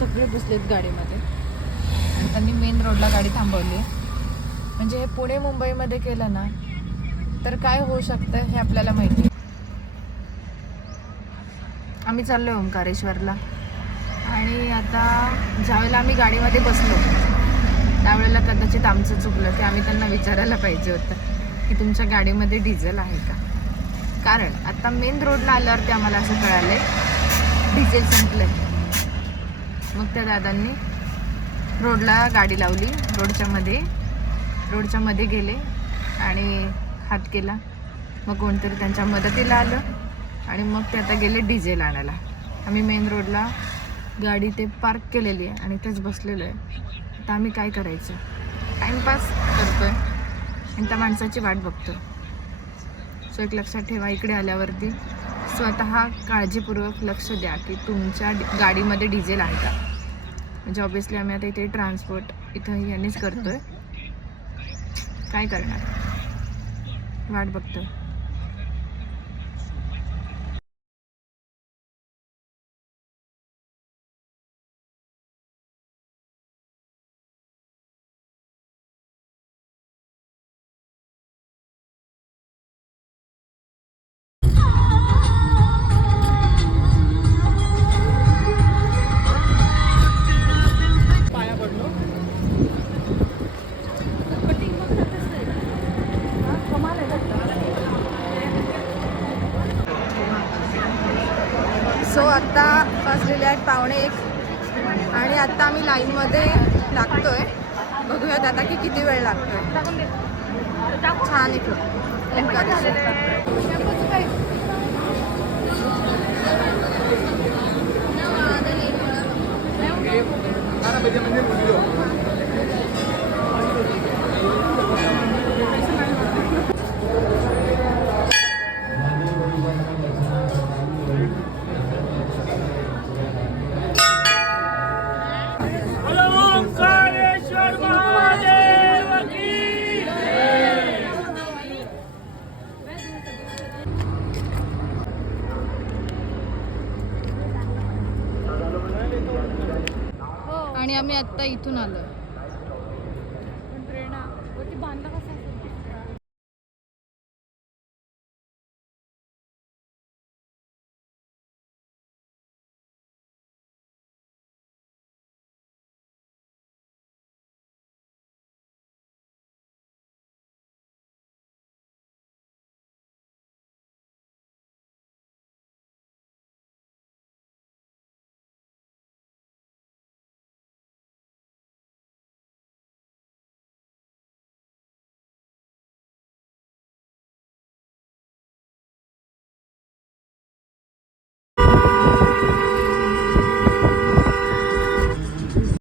सगळे बसलेत गाडीमध्ये आणि त्यांनी मेन रोडला गाडी थांबवली. म्हणजे हे पुणे मुंबईमध्ये केलं ना तर काय होऊ शकतं हे आपल्याला माहिती. आम्ही चाललोय ओंकारेश्वरला आणि आता ज्यावेळेला आम्ही गाडीमध्ये बसलो त्यावेळेला कदाचित आमचं चुकलं की आम्ही त्यांना विचारायला पाहिजे होतं की तुमच्या गाडीमध्ये डिझेल आहे का. कारण आता मेन रोडला आल्यावरती आम्हाला असं कळालंय डिझेल संपलंय. मग त्या दादांनी रोडला गाडी लावली, रोडच्या मध्ये गेले आणि हात केला. मग कोणतरी त्यांच्या मदतीला आलं आणि मग ते आता गेले डिझेल आणायला. आम्ही मेन रोडला गाडी ते पार्क केलेली आहे आणि तेच बसलेलो आहे. आता आम्ही काय करायचं, टाईमपास करतोय आणि त्या माणसाची वाट बघतोय. सो एक लक्षात ठेवा, इकडे आल्यावरती स्वतः काळजीपूर्वक लक्ष द्या की तुमच्या गाडीमध्ये डिझेल आहे का. म्हणजे ऑब्विसली आम्ही आता इथे ट्रान्सपोर्ट इथं यांनीच करतोय, काय करणार, वाट बघतोय. सो आत्ता वाजलेले आहेत 1:15 आणि आत्ता आम्ही लाईनमध्ये लागतोय. बघूयात आता की किती वेळ लागतोय. छान इथं आणि आम्ही आत्ता इथून आलो.